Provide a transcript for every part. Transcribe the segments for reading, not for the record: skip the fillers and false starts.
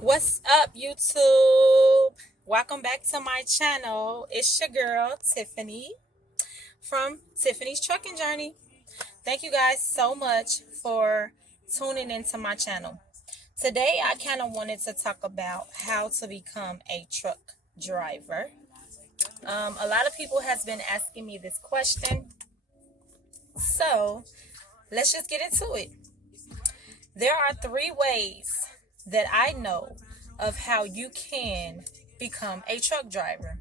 What's up, YouTube? Welcome back to my channel. It's your girl, Tiffany, from Tiffany's Trucking Journey. Thank you guys so much for tuning into my channel. Today, I kind of wanted to talk about how to become a truck driver. A lot of people has been asking me this question, so let's just get into it. There are 3 ways that I know of how you can become a truck driver.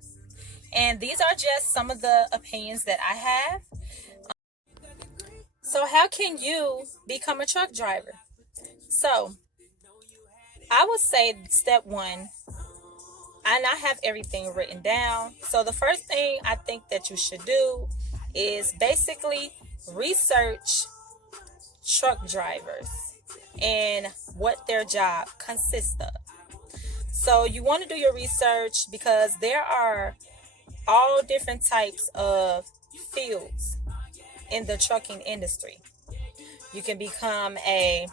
And these are just some of the opinions that I have. So, how can you become a truck driver? So, I would say step one, and I have everything written down. So, the first thing I think that you should do is basically research truck drivers and what their job consists of. So you want to do your research because there are all different types of fields in the trucking industry. You can become a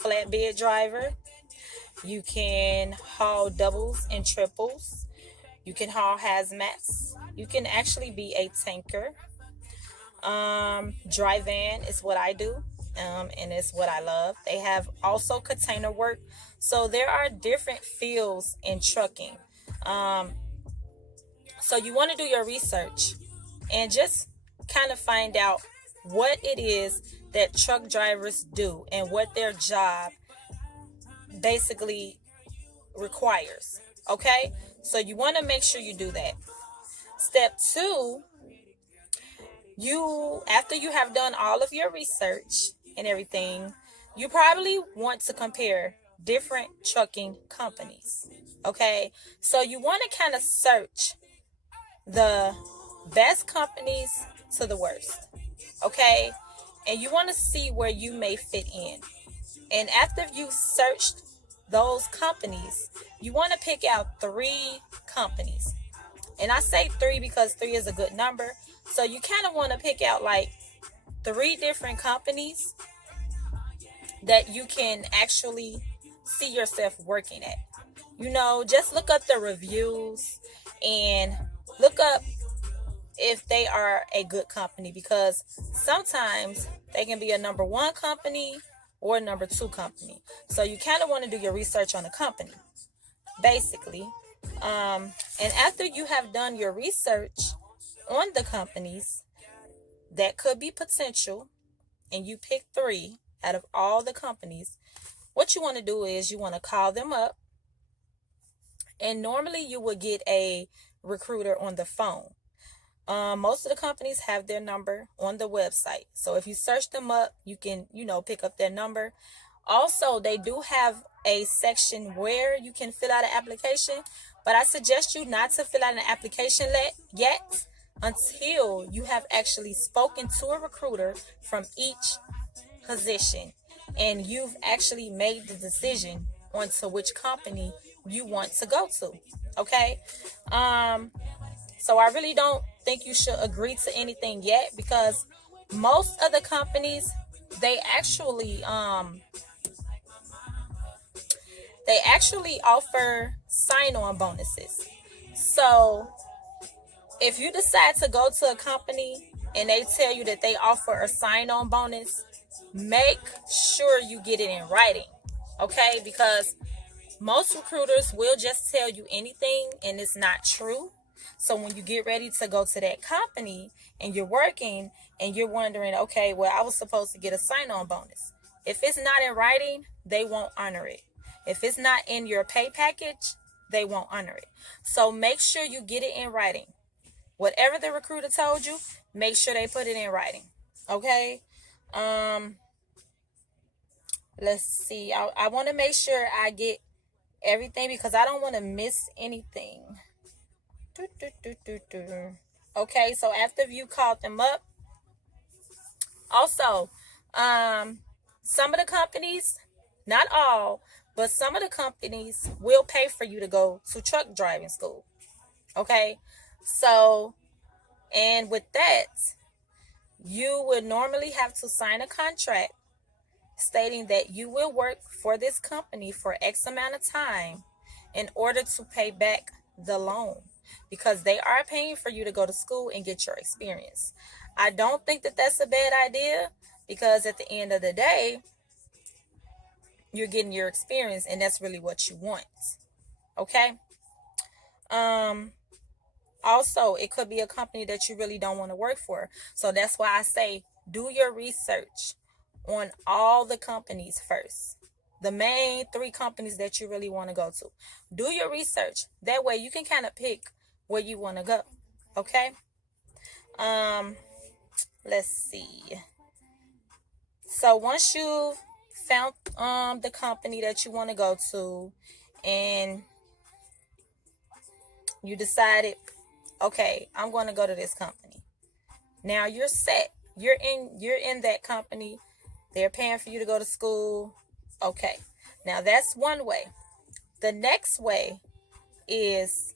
flatbed driver. You can haul doubles and triples. You can haul hazmats. You can actually be a tanker. Dry van is what I do. And it's what I love. They have also container work. So there are different fields in trucking. So you want to do your research and just kind of find out what it is that truck drivers do and what their job basically requires. Okay? So you want to make sure you do that. Step 2, after you have done all of your research and everything, you probably want to compare different trucking companies. Okay, so you want to kind of search the best companies to the worst. Okay, and you want to see where you may fit in. And after you've searched those companies, you want to pick out 3 companies. And I say 3 because 3 is a good number. So you kind of want to pick out like 3 different companies that you can actually see yourself working at. Just look up the reviews and look up if they are a good company, because sometimes they can be a number 1 company or a number 2 company. So you kind of want to do your research on the company, basically. And after you have done your research on the companies that could be potential, and you pick 3 out of all the companies, what you want to do is you want to call them up. And normally you will get a recruiter on the phone. Most of the companies have their number on the website. So if you search them up, you can, pick up their number. Also, they do have a section where you can fill out an application, but I suggest you not to fill out an application yet until you have actually spoken to a recruiter from each position and you've actually made the decision on to which company you want to go to. Okay, so I really don't think you should agree to anything yet, because most of the companies, they actually offer sign-on bonuses. So if you decide to go to a company and they tell you that they offer a sign-on bonus, make sure you get it in writing. Okay, because most recruiters will just tell you anything and it's not true. So when you get ready to go to that company and you're working and you're wondering, okay, well, I was supposed to get a sign-on bonus. If it's not in writing, they won't honor it. If it's not in your pay package, they won't honor it. So make sure you get it in writing. Whatever the recruiter told you, make sure they put it in writing. Okay? Let's see. I want to make sure I get everything because I don't want to miss anything. Okay, so after you called them up, also, some of the companies, not all, but some of the companies will pay for you to go to truck driving school. Okay, so, and with that, you would normally have to sign a contract stating that you will work for this company for X amount of time in order to pay back the loan, because they are paying for you to go to school and get your experience. I don't think that that's a bad idea, because at the end of the day, you're getting your experience and that's really what you want. Okay? Um Also, it could be a company that you really don't want to work for. So that's why I say do your research on all the companies first. The main three companies that you really want to go to. Do your research. That way you can kind of pick where you want to go. Okay? Um, let's see. So once you've found the company that you want to go to and you decided, okay, I'm going to go to this company. Now you're set. You're in that company. They're paying for you to go to school. Okay. Now that's one way. The next way is,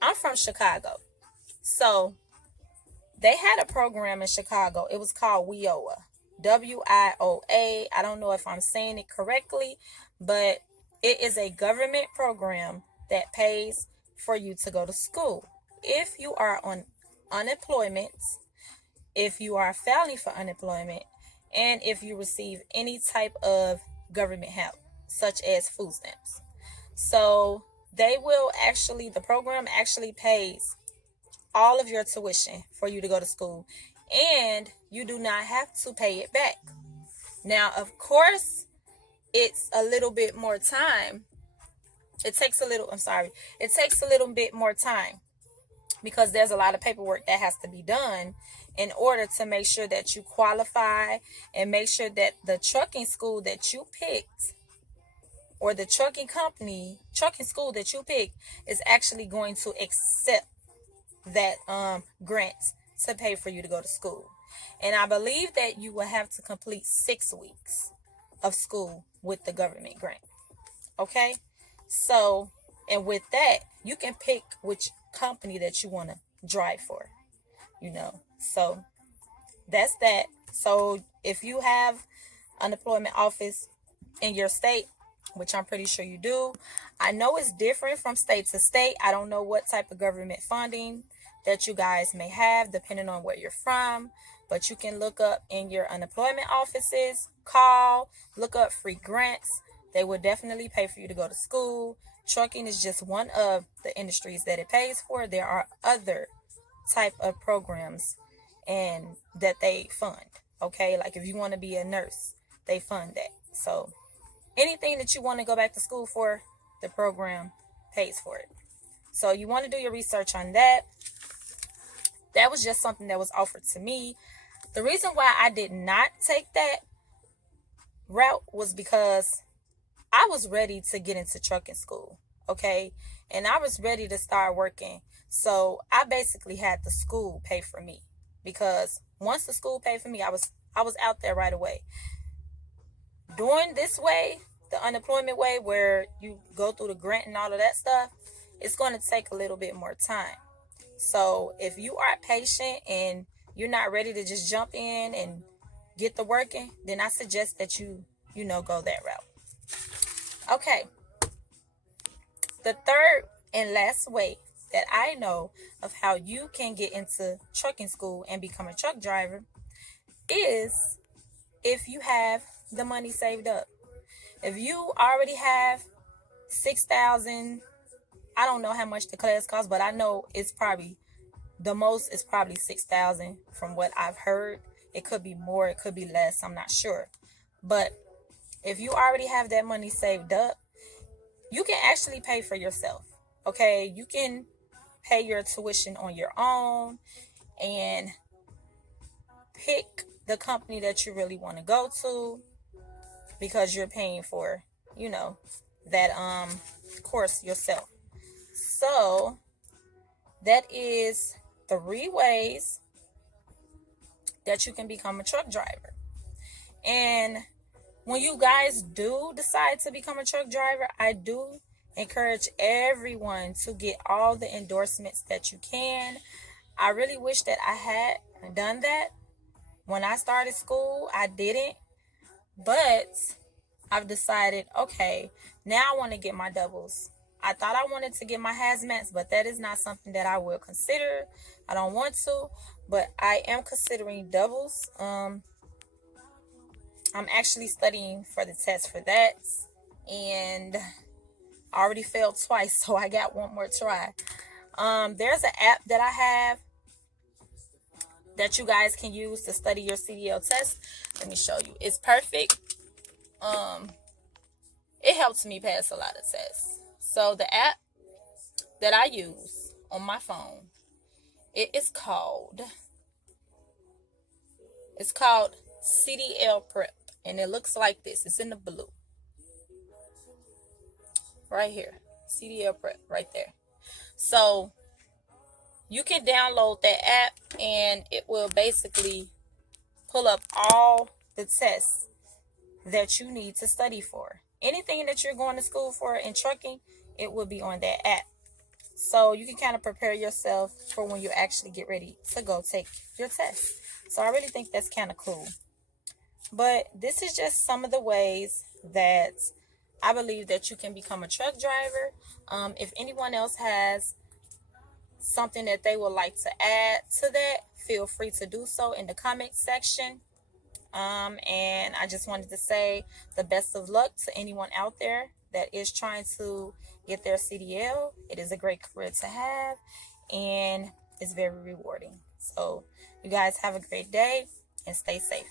I'm from Chicago. So they had a program in Chicago. It was called WIOA. WIOA. I don't know if I'm saying it correctly, but it is a government program that pays for you to go to school. If you are on unemployment, if you are filing for unemployment, and if you receive any type of government help, such as food stamps. So the program actually pays all of your tuition for you to go to school, and you do not have to pay it back. Now, of course, it's a little bit more time. It takes a little bit more time because there's a lot of paperwork that has to be done in order to make sure that you qualify and make sure that the trucking school that you picked, or the trucking school that you picked, is actually going to accept that grant to pay for you to go to school. And I believe that you will have to complete 6 weeks of school with the government grant. Okay? So, and with that, you can pick which company that you want to drive for, So that's that. So if you have unemployment office in your state, which I'm pretty sure you do, I know it's different from state to state. I don't know what type of government funding that you guys may have depending on where you're from, but you can look up in your unemployment offices, look up free grants. They will definitely pay for you to go to school. Trucking is just one of the industries that it pays for. There are other type of programs and that they fund. Okay, like if you want to be a nurse, they fund that. So anything that you want to go back to school for, the program pays for it. So you want to do your research on that. That was just something that was offered to me. The reason why I did not take that route was because I was ready to get into trucking school, okay? And I was ready to start working. So I basically had the school pay for me, because once the school paid for me, I was out there right away. Doing this way, the unemployment way, where you go through the grant and all of that stuff, it's going to take a little bit more time. So if you are patient and you're not ready to just jump in and get the working, then I suggest that you go that route. Okay. The third and last way that I know of how you can get into trucking school and become a truck driver is if you have the money saved up. If you already have $6,000, I don't know how much the class costs, but I know it's probably the most is probably $6,000 from what I've heard. It could be more, it could be less, I'm not sure. But if you already have that money saved up, you can actually pay for yourself. Okay, you can pay your tuition on your own and pick the company that you really want to go to, because you're paying for, that course yourself. So that is 3 ways that you can become a truck driver. And when you guys do decide to become a truck driver, I do encourage everyone to get all the endorsements that you can. I really wish that I had done that, When I started school, I didn't, but I've decided, okay, now I want to get my doubles. I thought I wanted to get my hazmats, but that is not something that I will consider. I don't want to, but I am considering doubles. I'm actually studying for the test for that, and I already failed twice, so I got one more try. There's an app that I have that you guys can use to study your CDL test. Let me show you. It's perfect. It helps me pass a lot of tests. So the app that I use on my phone, it's called CDL Prep, and it looks like this. It's in the blue right here. CDL Prep right there. So you can download that app, and it will basically pull up all the tests that you need to study for. Anything that you're going to school for in trucking, it will be on that app. So you can kind of prepare yourself for when you actually get ready to go take your test. So I really think that's kind of cool. But this is just some of the ways that I believe that you can become a truck driver. If anyone else has something that they would like to add to that, feel free to do so in the comment section. And I just wanted to say the best of luck to anyone out there that is trying to get their CDL. It is a great career to have, and it's very rewarding. So you guys have a great day and stay safe.